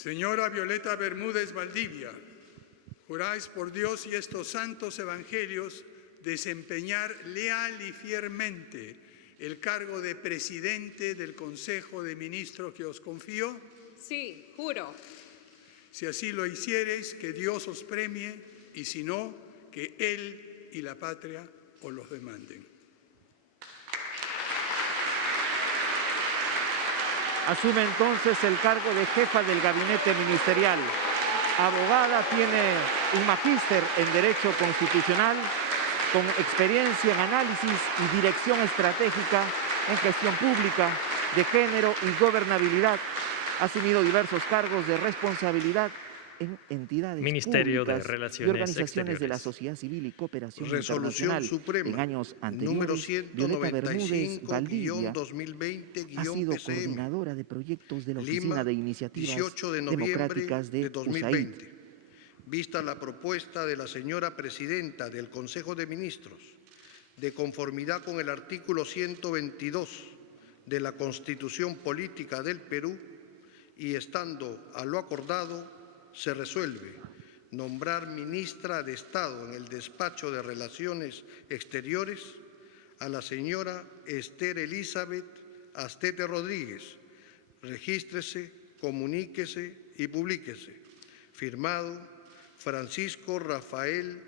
Señora Violeta Bermúdez Valdivia, juráis por Dios y estos santos evangelios desempeñar leal y fielmente el cargo de presidente del Consejo de Ministros que os confío. Sí, juro. Si así lo hiciereis, que Dios os premie, y si no, que Él y la patria os los demanden. Asume entonces el cargo de jefa del gabinete ministerial. Abogada, tiene un magíster en Derecho Constitucional, con experiencia en análisis y dirección estratégica en gestión pública, de género y gobernabilidad. Ha asumido diversos cargos de responsabilidad en entidades Ministerio públicas de Relaciones y organizaciones de la Exteriores. sociedad civil y cooperación Resolución internacional. Suprema, En años número anteriores, Violeta Bermúdez Valdivia ha sido 195-2020-PCM, coordinadora de proyectos de la Lima, Oficina de Iniciativas 18 de noviembre Democráticas de de USAID. 2020. Vista la propuesta de la señora Presidenta del Consejo de Ministros, de conformidad con el artículo 122 de la Constitución Política del Perú, y estando a lo acordado, se resuelve nombrar ministra de Estado en el Despacho de Relaciones Exteriores a la señora Esther Elizabeth Astete Rodríguez. Regístrese, comuníquese y publíquese. Firmado Francisco Rafael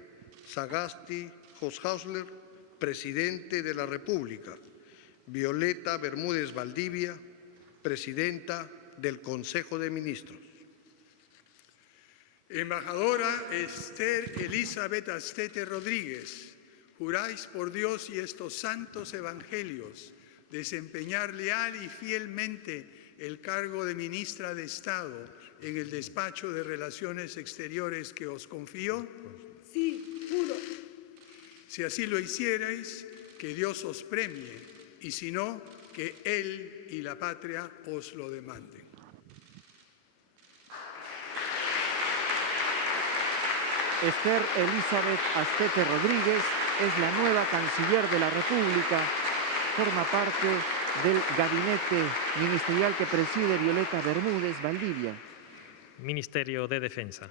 Sagasti Hoshausler, Presidente de la República. Violeta Bermúdez Valdivia, Presidenta del Consejo de Ministros. Embajadora Esther Elizabeth Astete Rodríguez, juráis por Dios y estos santos evangelios desempeñar leal y fielmente el cargo de ministra de Estado en el Despacho de Relaciones Exteriores que os confío. Sí, juro. Si así lo hicierais, que Dios os premie, y si no, que Él y la patria os lo demanden. Esther Elizabeth Astete Rodríguez es la nueva canciller de la República. Forma parte del gabinete ministerial que preside Violeta Bermúdez Valdivia. Ministerio de Defensa.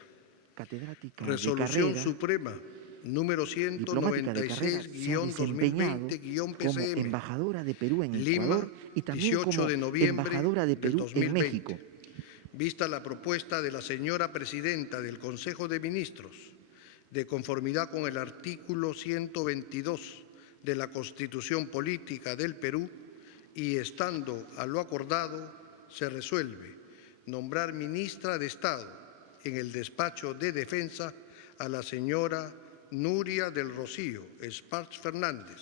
Catedrática Resolución de carrera, Suprema, número diplomática de carrera, se ha desempeñado como 196-2020-PCM, embajadora de Perú en Lima, Ecuador y también 18 como de noviembre embajadora de del Perú en 2020. México. Vista la propuesta de la señora Presidenta del Consejo de Ministros, de conformidad con el artículo 122 de la Constitución Política del Perú, y estando a lo acordado, se resuelve nombrar ministra de Estado en el Despacho de Defensa a la señora Nuria del Rocío Esparch Fernández.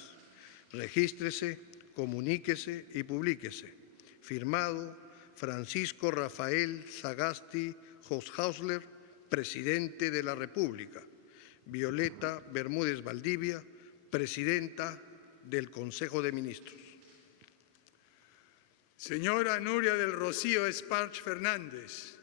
Regístrese, comuníquese y publíquese. Firmado Francisco Rafael Sagasti Hoshausler, Presidente de la República. Violeta Bermúdez Valdivia, Presidenta del Consejo de Ministros. Señora Nuria del Rocío Esparch Fernández,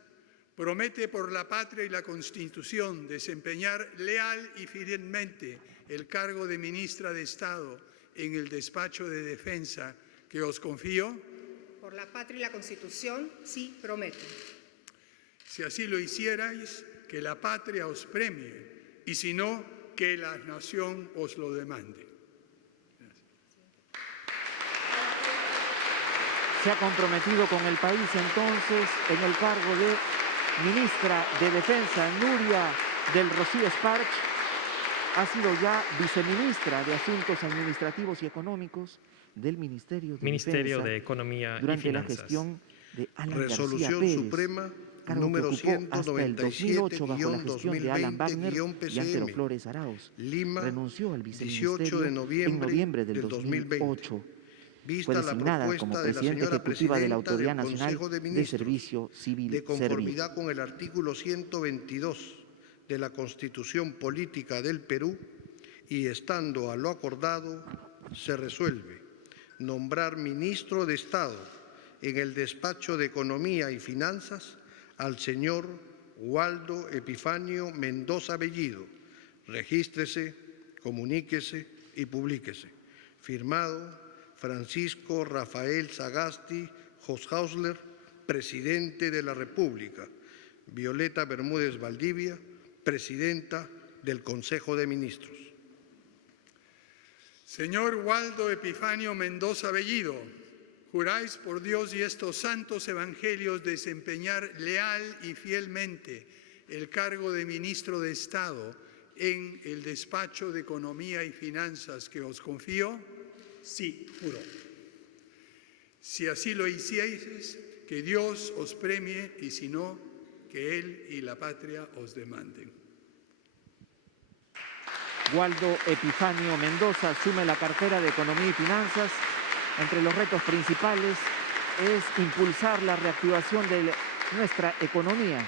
promete por la patria y la Constitución desempeñar leal y fielmente el cargo de ministra de Estado en el Despacho de Defensa que os confío. Por la patria y la Constitución, sí, prometo. Si así lo hicierais, que la patria os premie, y si no, que la nación os lo demande. Se ha comprometido con el país entonces en el cargo de ministra de Defensa. Nuria del Rocío Esparch ha sido ya viceministra de Asuntos Administrativos y Económicos del Ministerio de Ministerio Defensa de Economía y durante la Finanzas. gestión de Alan Resolución García Pérez, Suprema, cargo número que ocupó hasta el 2008 bajo la gestión de Alan Wagner y Antero 197-2020-PCM, Flores Arauz. Lima, Renunció al 18 viceministerio de en noviembre noviembre del del 2008. Vista Fue la designada como propuesta de la presidenta señora ejecutiva de la Presidenta Autoridad del Nacional Consejo de de Ministros, Servicio Civil de Servicio. conformidad con el artículo 122 de la Constitución Política del Perú, y estando a lo acordado, se resuelve nombrar ministro de Estado en el Despacho de Economía y Finanzas al señor Waldo Epifanio Mendoza Bellido. Regístrese, comuníquese y publíquese. Firmado Francisco Rafael Sagasti Hoshausler, Presidente de la República. Violeta Bermúdez Valdivia, Presidenta del Consejo de Ministros. Señor Waldo Epifanio Mendoza Bellido, juráis por Dios y estos santos evangelios desempeñar leal y fielmente el cargo de Ministro de Estado en el despacho de Economía y Finanzas que os confío. Sí, juro. Si así lo hicieis, que Dios os premie, y si no, que Él y la patria os demanden. Waldo Epifanio Mendoza asume la cartera de Economía y Finanzas. Entre los retos principales es impulsar la reactivación de nuestra economía.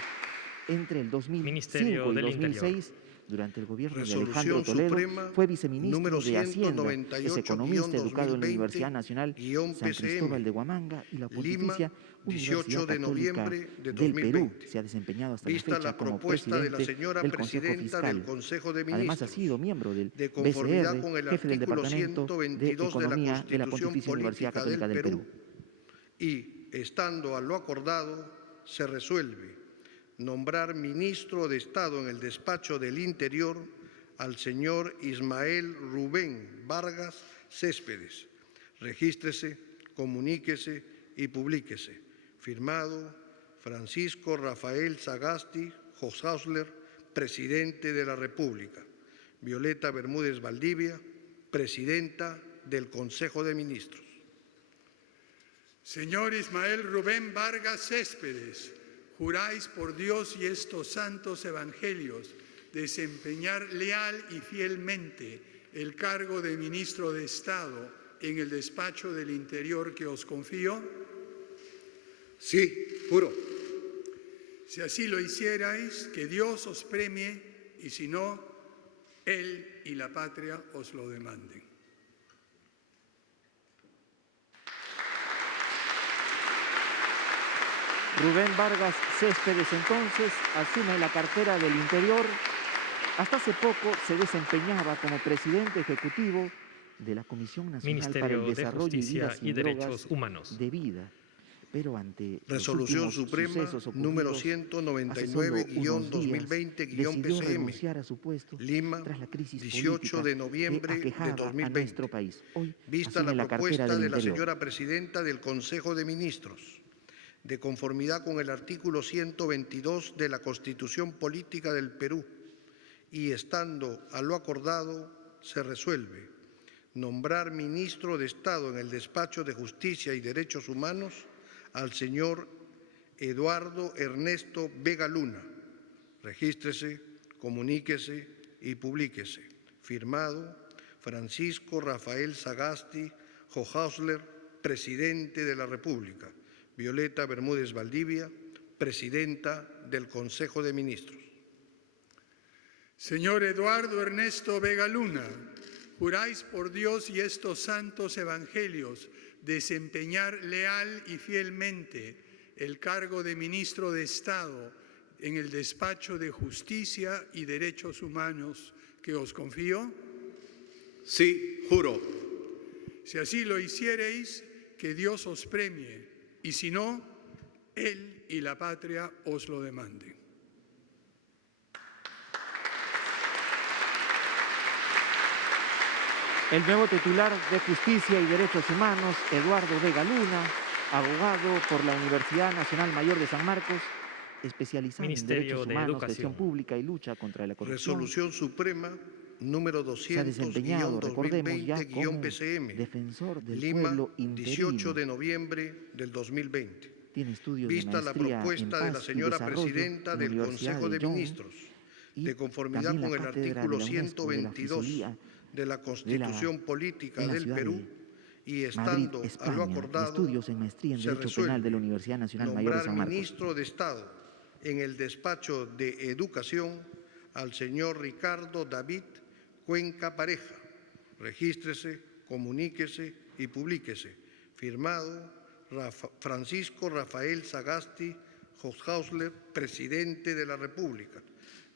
Entre el 2005 Ministerio y del 2006, durante el gobierno de Resolución Alejandro Toledo, Suprema fue viceministro número de Hacienda, es economista educado en la 198-2020, Universidad Nacional San Cristóbal de Huamanga y la Pontificia Lima, 18 Universidad de noviembre Católica de del Perú. 2020. Se ha desempeñado hasta la Vista fecha la como propuesta de la presidente señora del Consejo Presidenta Fiscal. del Consejo de Además, ha Ministros, sido miembro del de conformidad BCR, con el jefe del artículo Departamento de 122 de la Economía de la Constitución Pontificia Universidad Política Católica del Perú. Y, estando a lo acordado, se resuelve nombrar ministro de Estado en el despacho del Interior al señor Ismael Rubén Vargas Céspedes. Regístrese, comuníquese y publíquese. Firmado Francisco Rafael Sagasti Hofhausler, Presidente de la República. Violeta Bermúdez Valdivia, Presidenta del Consejo de Ministros. Señor Ismael Rubén Vargas Céspedes, juráis por Dios y estos santos evangelios desempeñar leal y fielmente el cargo de Ministro de Estado en el despacho del Interior que os confío. Sí, juro. Si así lo hicierais, que Dios os premie, y si no, Él y la patria os lo demanden. Rubén Vargas Céspedes entonces asume la cartera del Interior. Hasta hace poco se desempeñaba como presidente ejecutivo de la Comisión Nacional para el Ministerio de Desarrollo Justicia y Vidas y sin Derechos Drogas Humanos. de Vida. Pero ante Resolución los últimos Suprema sucesos número ocurridos hace solo unos días, 199-2020-PCM, decidió renunciar a su puesto Lima, tras la crisis 18 política de noviembre que de aquejaba a 2020. nuestro país. Hoy Vista asume la cartera propuesta del de la Interior. señora Presidenta del Consejo de Ministros, de conformidad con el artículo 122 de la Constitución Política del Perú, y estando a lo acordado, se resuelve nombrar ministro de Estado en el Despacho de Justicia y Derechos Humanos al señor Eduardo Ernesto Vega Luna. Regístrese, comuníquese y publíquese. Firmado Francisco Rafael Sagasti Hofhausler, Presidente de la República. Violeta Bermúdez Valdivia, Presidenta del Consejo de Ministros. Señor Eduardo Ernesto Vega Luna, juráis por Dios y estos santos evangelios desempeñar leal y fielmente el cargo de Ministro de Estado en el Despacho de Justicia y Derechos Humanos que os confío. Sí, juro. Si así lo hiciereis, que Dios os premie, y si no, Él y la patria os lo demanden. El nuevo titular de Justicia y Derechos Humanos, Eduardo Vega Luna, abogado por la Universidad Nacional Mayor de San Marcos, especializado en Ministerio derechos de humanos, Educación. gestión pública y lucha contra la corrupción. Resolución Suprema número Se ha desempeñado, recordemos, ya como 200-2020-PCM, defensor del Lima, pueblo interino. 18 de noviembre del 2020. Tiene estudios Vista de la maestría propuesta en de la paz y señora desarrollo Presidenta en la del Universidad Consejo de Lyon Ministros, y de conformidad también con la el cátedra artículo de la UNESCO de la 122 Fisolía de la Constitución Política en la del ciudad Perú, de y Madrid, estando a lo España, acordado, estudios en maestría en se Derecho Penal de la resuelve Universidad Nacional Mayor de nombrar San Marcos. ministro de Estado en el despacho de Educación al señor Ricardo David Cuenca Pareja. Regístrese, comuníquese y publíquese. Firmado Francisco Rafael Sagasti Hofhausler, Presidente de la República.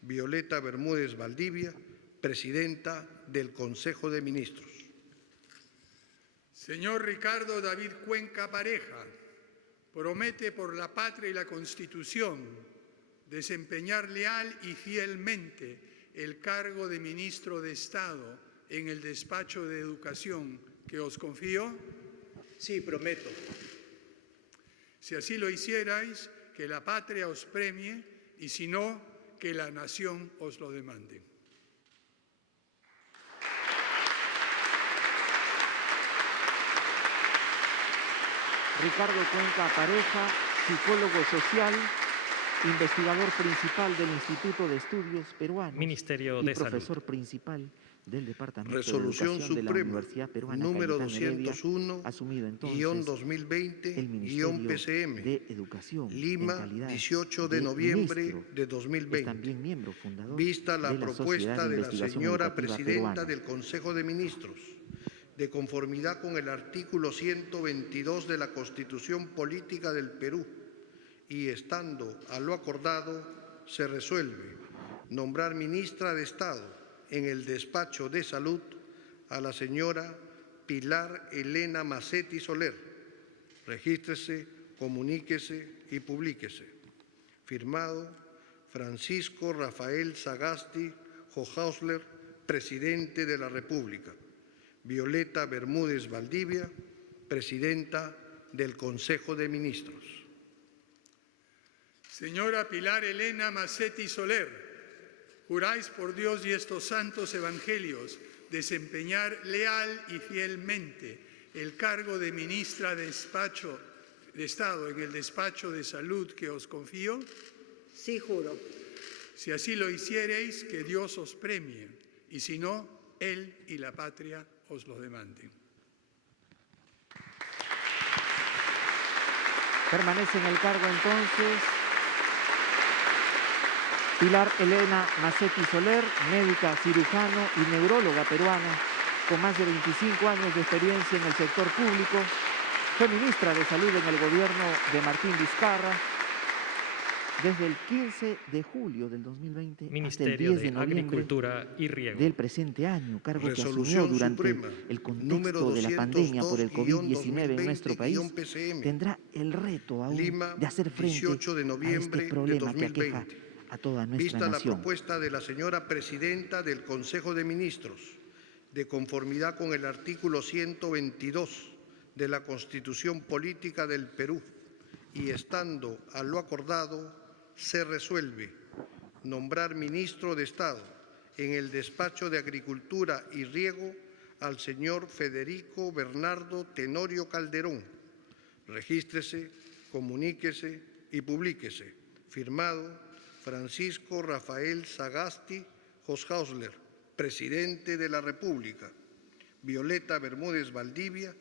Violeta Bermúdez Valdivia, Presidenta del Consejo de Ministros. Señor Ricardo David Cuenca Pareja, promete por la patria y la Constitución desempeñar leal y fielmente el cargo de ministro de Estado en el despacho de Educación que os confío? Sí, prometo. Si así lo hicierais, que la patria os premie, y si no, que la nación os lo demande. Ricardo Cuenca Pareja, psicólogo social, investigador principal del Instituto de Estudios Peruanos Ministerio y de Salud. profesor principal del Departamento Resolución de Educación de la Suprema Universidad Peruana número Cayetano Heredia, 201, asumido entonces guión 2020, el guión Ministerio PCM, de Educación Lima, en calidad 18 de noviembre ministro. de Es 2020. también miembro fundador Vista la de la propuesta Sociedad de la Investigación señora Educativa Presidenta Peruana. del Consejo de Ministros, de conformidad con el artículo 122 de la Constitución Política del Perú, y estando a lo acordado, se resuelve nombrar ministra de Estado en el despacho de Salud a la señora Pilar Elena Massetti Soler. Regístrese, comuníquese y publíquese. Firmado Francisco Rafael Sagasti Hochhausler, Presidente de la República. Violeta Bermúdez Valdivia, Presidenta del Consejo de Ministros. Señora Pilar Elena Massetti Soler, juráis por Dios y estos santos evangelios desempeñar leal y fielmente el cargo de ministra de Estado en el despacho de Salud que os confío. Sí, juro. Si así lo hiciereis, que Dios os premie, y si no, Él y la patria os lo demanden. Permanece en el cargo entonces Pilar Elena Massetti Soler, médica, cirujano y neuróloga peruana, con más de 25 años de experiencia en el sector público. Fue ministra de Salud en el gobierno de Martín Vizcarra desde el 15 de julio del 2020 hasta el Ministerio 10 de de noviembre Agricultura y Riego. del presente año, cargo que asumió Resolución durante Suprema, el número contexto de la pandemia por el 202, COVID-19 en nuestro país. 2020, Tendrá el reto aún Lima, de hacer frente 18 de a noviembre este de problema que aqueja 2020. a toda nuestra Vista la nación. propuesta de la señora Presidenta del Consejo de Ministros, de conformidad con el artículo 122 de la Constitución Política del Perú, y estando a lo acordado, se resuelve nombrar ministro de Estado en el despacho de Agricultura y Riego al señor Federico Bernardo Tenorio Calderón. Regístrese, comuníquese y publíquese. Firmado Francisco Rafael Sagasti Hochhausler, Presidente de la República. Violeta Bermúdez Valdivia,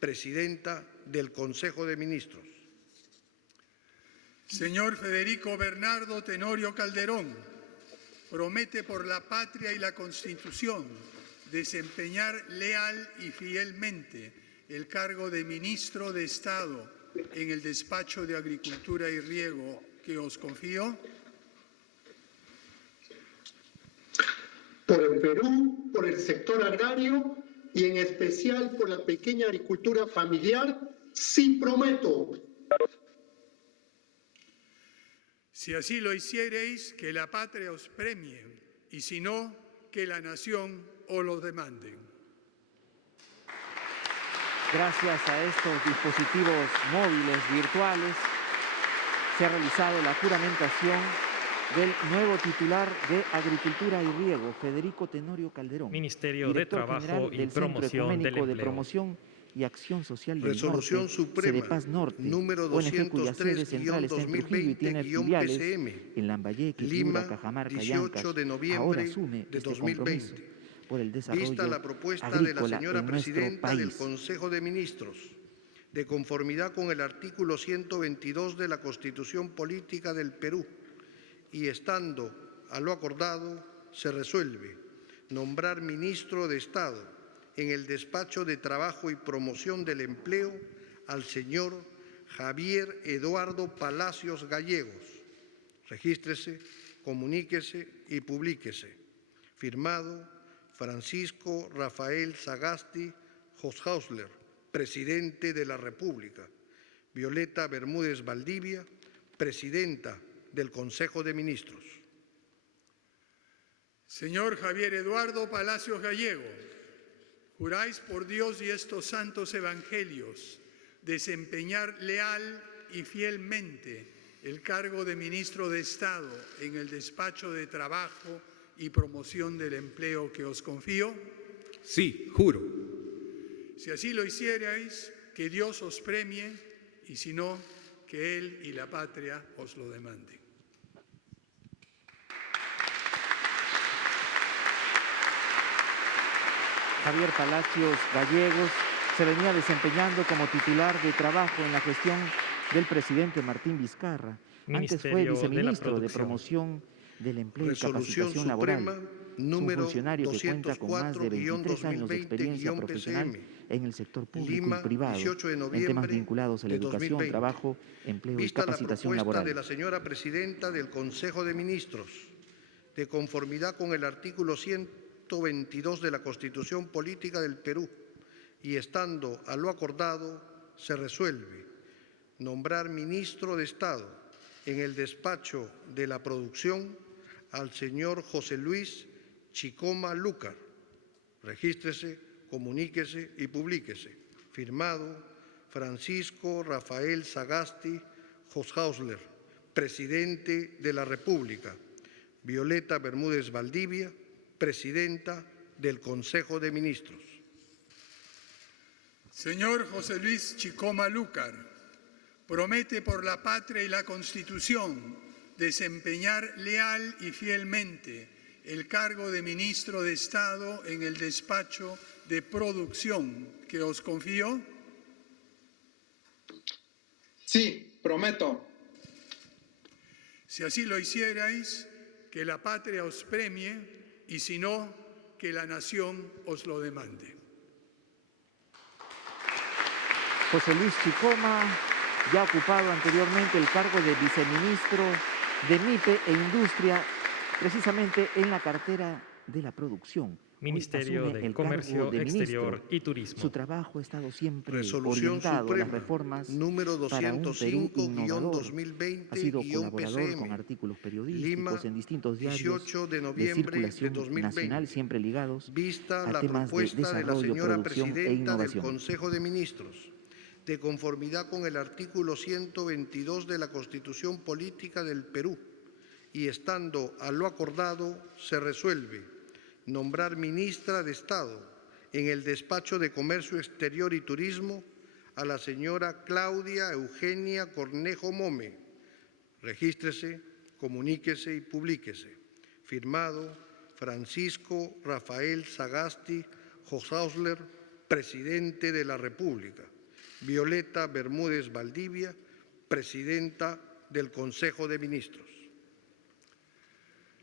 Presidenta del Consejo de Ministros. Señor Federico Bernardo Tenorio Calderón, promete por la patria y la Constitución desempeñar leal y fielmente el cargo de ministro de Estado en el despacho de Agricultura y Riego que os confío. Por el Perú, por el sector agrario y en especial por la pequeña agricultura familiar, sí prometo. Si así lo hiciereis, que la patria os premie, y si no, que la nación os lo demande. Gracias a estos dispositivos móviles virtuales se ha realizado la juramentación del nuevo titular de Agricultura y Riego, Federico Tenorio Calderón, Ministerio de director Trabajo general y del Centro Promoción del Ecuménico de Empleo. Promoción y Acción Social del Resolución Norte, Suprema, Cedepaz Norte, número ONG cuya sede central está en Trujillo y tiene filiales -2020-PCM, en Lambayeque, Lima, Piura, Cajamarca y 18 Ancash. de noviembre Ahora asume de este 2020. compromiso por el desarrollo Vista la propuesta de la agrícola señora en nuestro Presidenta del país. Consejo de Ministros, de conformidad con el artículo 122 de la Constitución Política del Perú, y estando a lo acordado, se resuelve nombrar ministro de Estado en el despacho de Trabajo y Promoción del Empleo al señor Javier Eduardo Palacios Gallegos. Regístrese, comuníquese y publíquese. Firmado Francisco Rafael Sagasti Hochhausler, Presidente de la República. Violeta Bermúdez Valdivia, Presidenta del Consejo de Ministros. Señor Javier Eduardo Palacios Gallego, juráis por Dios y estos santos evangelios desempeñar leal y fielmente el cargo de Ministro de Estado en el Despacho de Trabajo y Promoción del Empleo que os confío. Sí, juro. Si así lo hicierais, que Dios os premie, y si no, que Él y la patria os lo demanden. Javier Palacios Gallegos se venía desempeñando como titular de trabajo en la gestión del presidente Martín Vizcarra. Antes fue Ministerio de la viceministro de Producción. Promoción del Empleo y Resolución Capacitación Suprema Laboral. número Un funcionario que cuenta con más de 23 años de experiencia 200-2020-PCM, profesional en el sector público Lima, y privado, 18 de en temas noviembre vinculados a la de educación, 2020. trabajo, empleo y Vista la capacitación propuesta laboral. de la señora presidenta del Consejo de Ministros, de conformidad con el artículo 122 de la Constitución Política del Perú, y estando a lo acordado, se resuelve nombrar ministro de Estado en el despacho de la producción al señor José Luis Chicoma Lúcar. Regístrese, comuníquese y publíquese. Firmado Francisco Rafael Sagasti Hoshausler, presidente de la República. Violeta Bermúdez Valdivia, presidenta del Consejo de Ministros. Señor José Luis Chicoma Lúcar, promete por la patria y la Constitución desempeñar leal y fielmente el cargo de Ministro de Estado en el Despacho de Producción que os confío. Sí, prometo. Si así lo hicierais, que la patria os premie, y si no, que la nación os lo demande. José Luis Chicoma ya ha ocupado anteriormente el cargo de viceministro de MIPE e Industria, precisamente en la cartera de la producción. Hoy Ministerio asume de el Comercio cargo de Exterior ministro. y Turismo. Su trabajo ha estado siempre Resolución orientado a las Suprema reformas número para un Perú innovador. Ha sido colaborador con 205-2020-PCM, artículos periodísticos Lima, en distintos diarios 18 de de noviembre de circulación 2020. nacional, siempre ligados Vista a la temas de propuesta de la desarrollo, señora producción e presidenta del innovación. Consejo de Ministros, de conformidad con el artículo 122 de la Constitución Política del Perú, y estando a lo acordado, se resuelve nombrar ministra de Estado en el Despacho de Comercio Exterior y Turismo a la señora Claudia Eugenia Cornejo Mome. Regístrese, comuníquese y publíquese. Firmado Francisco Rafael Sagasti Hoshausler, presidente de la República. Violeta Bermúdez Valdivia, presidenta del Consejo de Ministros.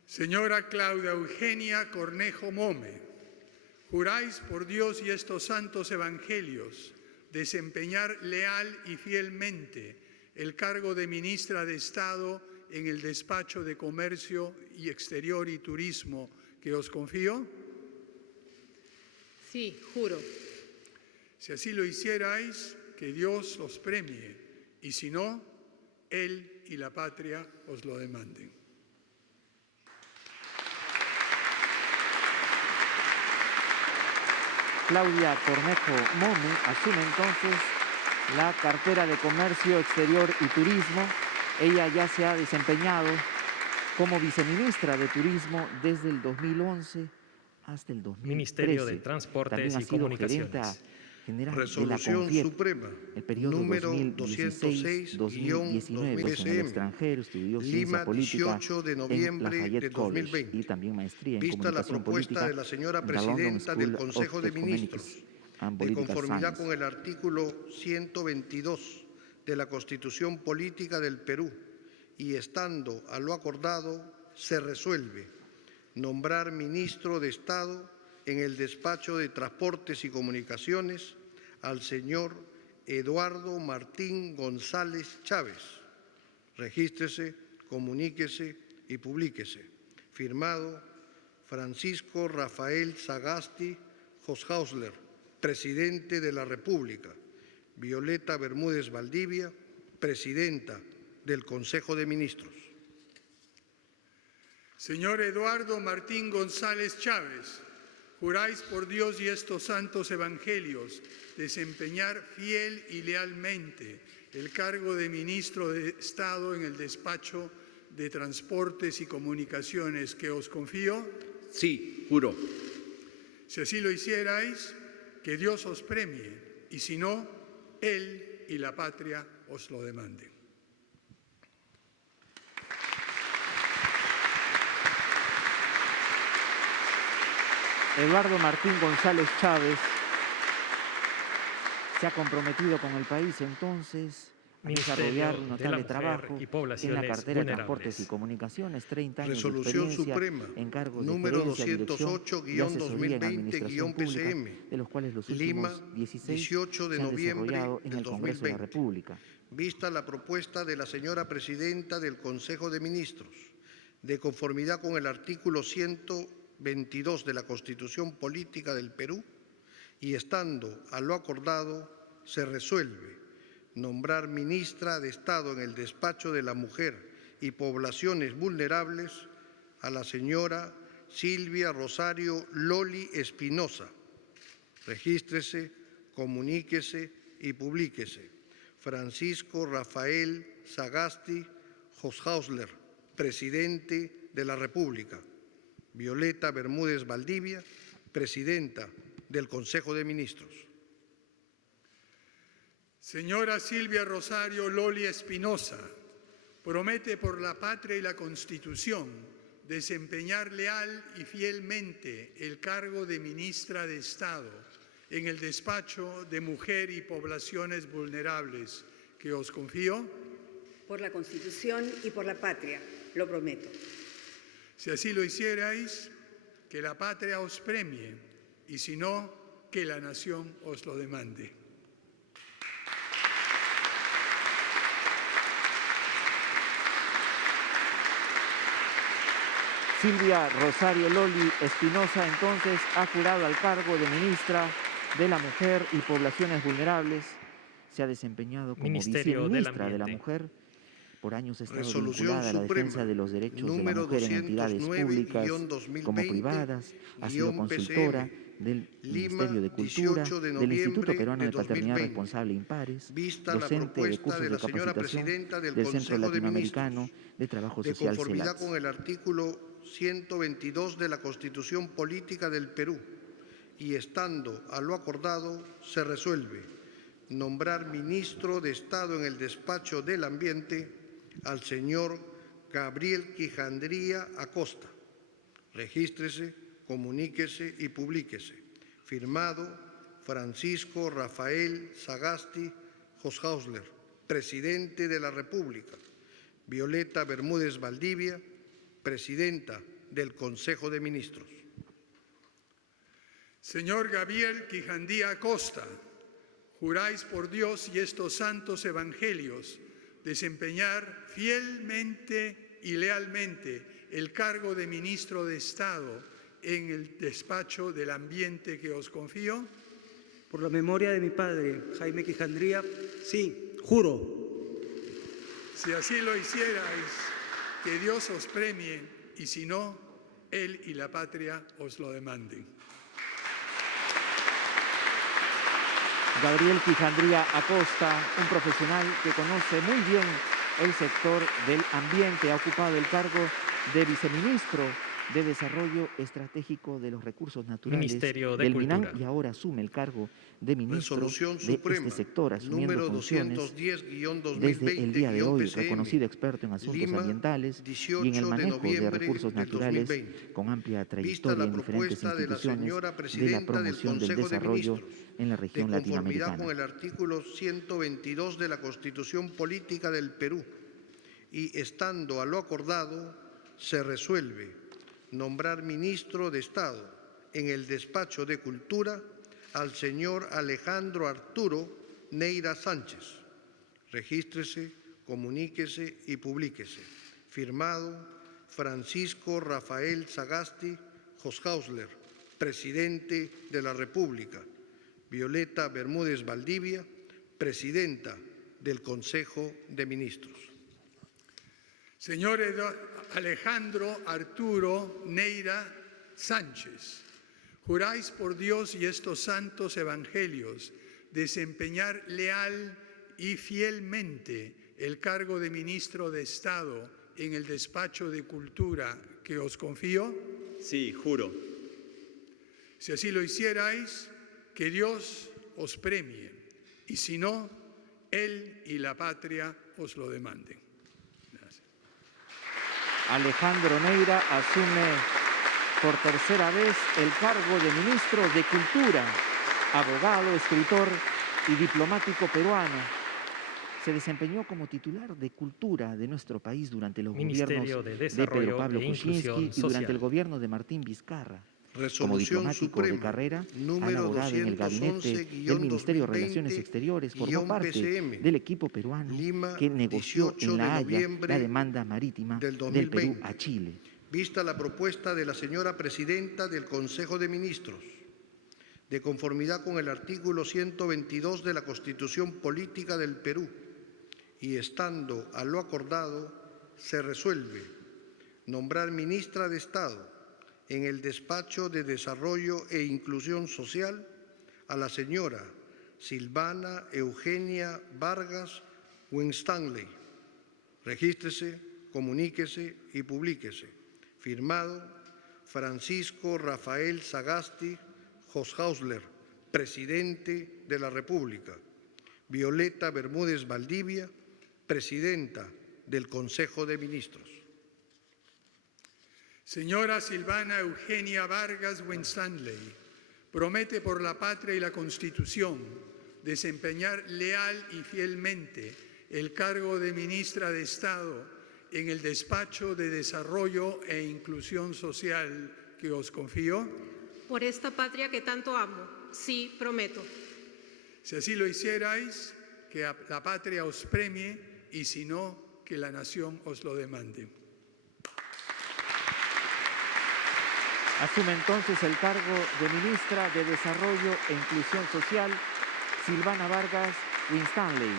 Señora Claudia Eugenia Cornejo Mome, juráis por Dios y estos santos evangelios desempeñar leal y fielmente el cargo de ministra de Estado en el Despacho de Comercio y Exterior y Turismo que os confío. Sí, juro. Si así lo hicierais, que Dios os premie, y si no, Él y la patria os lo demanden. Claudia Cornejo Mome asume entonces la cartera de Comercio Exterior y Turismo. Ella ya se ha desempeñado como viceministra de Turismo desde el 2011 hasta el 2013. Ministerio de Transportes También ha y sido Comunicaciones. gerenta general Resolución de la CONFIEP, Suprema el periodo número 2016-2019, en el 206-PCM, extranjero, estudió Lima, ciencia política 18 de en noviembre Lafayette de College 2020. y también maestría en Vista la comunicación propuesta política de la señora en la London presidenta del School Consejo of de Ministros, Economics and de Political conformidad Science. con el artículo 122 de la Constitución Política del Perú, y estando a lo acordado, se resuelve nombrar ministro de Estado en el Despacho de Transportes y Comunicaciones al señor Eduardo Martín González Chávez. Regístrese, comuníquese y publíquese. Firmado Francisco Rafael Sagasti Hoshausler, presidente de la República. Violeta Bermúdez Valdivia, presidenta del Consejo de Ministros. Señor Eduardo Martín González Chávez, juráis por Dios y estos santos evangelios desempeñar fiel y lealmente el cargo de ministro de Estado en el despacho de Transportes y Comunicaciones que os confío. Sí, juro. Si así lo hicierais, que Dios os premie, y si no, Él y la patria os lo demanden. Eduardo Martín González Chávez se ha comprometido con el país entonces a desarrollar un notable trabajo en la cartera de Transportes y Comunicaciones, 30 años Resolución de experiencia Suprema en cargos de número gerencia, dirección y asesoría en administración pública, 208-2020-PCM, de los cuales los Lima, últimos 16 18 de se han noviembre desarrollado en del el Congreso de la 2020. República. Vista la propuesta de la señora Presidenta del Consejo de Ministros, de conformidad con el artículo 122 de la Constitución Política del Perú, y estando a lo acordado, se resuelve nombrar ministra de Estado en el despacho de la Mujer y Poblaciones Vulnerables a la señora Silvia Rosario Loli Espinosa. Regístrese, comuníquese y publíquese. Francisco Rafael Sagasti Hoshausler, Presidente de la República. Violeta Bermúdez Valdivia, Presidenta del Consejo de Ministros. Señora Silvia Rosario Loli Espinosa, promete por la patria y la Constitución desempeñar leal y fielmente el cargo de ministra de Estado en el despacho de Mujer y Poblaciones Vulnerables que os confío. Por la Constitución y por la patria, lo prometo. Si así lo hicierais, que la patria os premie, y si no, que la nación os lo demande. Silvia Rosario Loli Espinosa entonces ha jurado al cargo de ministra de la Mujer y Poblaciones Vulnerables. Se ha desempeñado como viceministra de la Mujer. Por años ha estado vinculada a la defensa de los derechos de la mujer en entidades públicas como privadas. Ha sido consultora del Ministerio de Cultura, del Instituto Peruano de Paternidad Responsable Impares, docente de cursos de capacitación del Centro Latinoamericano de Trabajo Social de conformidad CELATS. con el artículo 122 de la Constitución Política del Perú, y estando a lo acordado, se resuelve nombrar ministro de Estado en el despacho del Ambiente al señor Gabriel Quijandría Acosta. Regístrese, comuníquese y publíquese. Firmado Francisco Rafael Sagasti Hoshausler, Presidente de la República. Violeta Bermúdez Valdivia, Presidenta del Consejo de Ministros. Señor Gabriel Quijandía Acosta, juráis por Dios y estos santos evangelios desempeñar fielmente y lealmente el cargo de ministro de Estado en el despacho del Ambiente que os confío. Por la memoria de mi padre, Jaime Quijandría, sí, juro. Si así lo hicierais, que Dios os premie, y si no, Él y la patria os lo demanden. Gabriel Quijandría Acosta, un profesional que conoce muy bien el sector del ambiente, ha ocupado el cargo de viceministro de Desarrollo Estratégico de los Recursos Naturales Ministerio de del Cultura. MINAM, y ahora asume el cargo de ministro Resolución de Suprema, este sector, asumiendo número funciones 210-2020-PCM, desde el día de hoy, reconocido experto en asuntos Lima, ambientales 18 y en el de manejo de noviembre recursos del naturales, 2020. con amplia Vista trayectoria la en diferentes propuesta de la instituciones señora de la Presidenta del promoción del Consejo de desarrollo Ministros, en la región de conformidad latinoamericana. con el artículo 122 de la Constitución Política del Perú, y estando a lo acordado, se resuelve nombrar ministro de Estado en el despacho de Cultura al señor Alejandro Arturo Neira Sánchez. Regístrese, comuníquese y publíquese. Firmado Francisco Rafael Sagasti Hoshausler, Presidente de la República. Violeta Bermúdez Valdivia, Presidenta del Consejo de Ministros. Señor Alejandro Arturo Neira Sánchez, juráis por Dios y estos santos evangelios desempeñar leal y fielmente el cargo de ministro de Estado en el despacho de Cultura que os confío. Sí, juro. Si así lo hicierais, que Dios os premie, y si no, Él y la patria os lo demanden. Gracias. Alejandro Neira asume por tercera vez el cargo de ministro de Cultura, abogado, escritor y diplomático peruano. Se desempeñó como titular de Cultura de nuestro país durante los Ministerio gobiernos de de Pedro Pablo Desarrollo e Kuczynski Inclusión y durante Social. el gobierno de Martín Vizcarra. Como Resolución diplomático de Suprema carrera, ha número laborado en el gabinete del Ministerio de Relaciones Exteriores, formó parte -2020, del equipo peruano Lima, que negoció 18 en La de Haya noviembre la demanda marítima del del 2020. Perú a Chile. Vista la propuesta de la señora Presidenta del Consejo de Ministros, de conformidad con el artículo 122 de la Constitución Política del Perú, y estando a lo acordado, se resuelve nombrar ministra de Estado en el Despacho de Desarrollo e Inclusión Social a la señora Silvana Eugenia Vargas Winstanley. Regístrese, comuníquese y publíquese. Firmado Francisco Rafael Sagasti Hoshausler, Presidente de la República. Violeta Bermúdez Valdivia, Presidenta del Consejo de Ministros. Señora Silvana Eugenia Vargas Winstanley, promete por la patria y la Constitución desempeñar leal y fielmente el cargo de ministra de Estado en el Despacho de Desarrollo e Inclusión Social que os confío. Por esta patria que tanto amo, sí, prometo. Si así lo hicierais, que la patria os premie, y si no, que la nación os lo demande. Asume entonces el cargo de ministra de Desarrollo e Inclusión Social, Silvana Vargas Winstanley.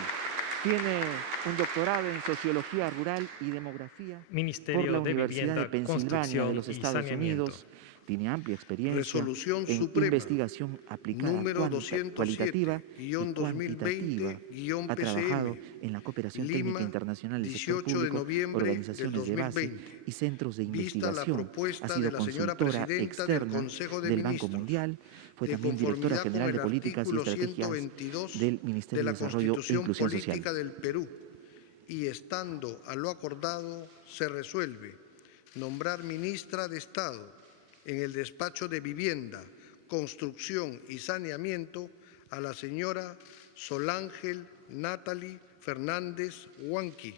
Tiene un doctorado en Sociología Rural y Demografía Ministerio por la de Universidad de Vivienda, Pensilvania Construcción de los y Estados Saneamiento. Unidos. Tiene amplia experiencia Resolución en Suprema investigación aplicada número cualitativa y 207-2020-PCM, cuantitativa. Ha trabajado en la cooperación Lima, técnica internacional del sector 18 de público, noviembre organizaciones del de base 2020. y centros de Vista la investigación. propuesta Ha de sido la señora consultora Presidenta del externa Consejo de del Banco Ministros, Mundial. Fue de también directora conformidad general con de el Políticas y artículo Estrategias 122 del Ministerio de de la Desarrollo e Constitución Inclusión Social. Política del Perú, y estando a lo acordado, se resuelve nombrar ministra de Estado en el Despacho de Vivienda, Construcción y Saneamiento a la señora Solángel Natalie Fernández Huanqui.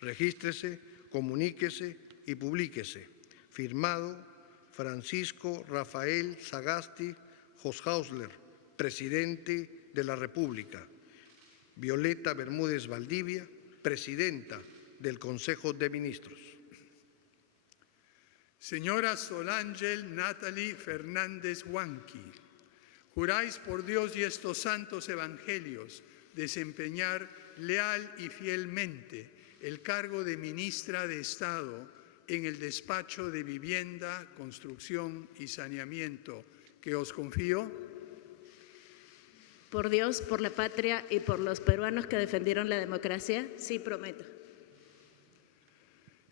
Regístrese, comuníquese y publíquese. Firmado Francisco Rafael Sagasti Hoshausler, Presidente de la República. Violeta Bermúdez Valdivia, Presidenta del Consejo de Ministros. Señora Solángel Natalie Fernández Huanqui, juráis por Dios y estos santos evangelios desempeñar leal y fielmente el cargo de ministra de Estado en el Despacho de Vivienda, Construcción y Saneamiento que os confío. Por Dios, por la patria y por los peruanos que defendieron la democracia, sí prometo.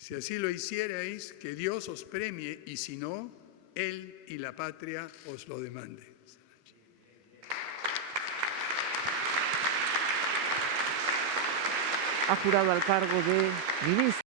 Si así lo hicierais, que Dios os premie, y si no, Él y la patria os lo demande. Ha jurado al cargo de ministro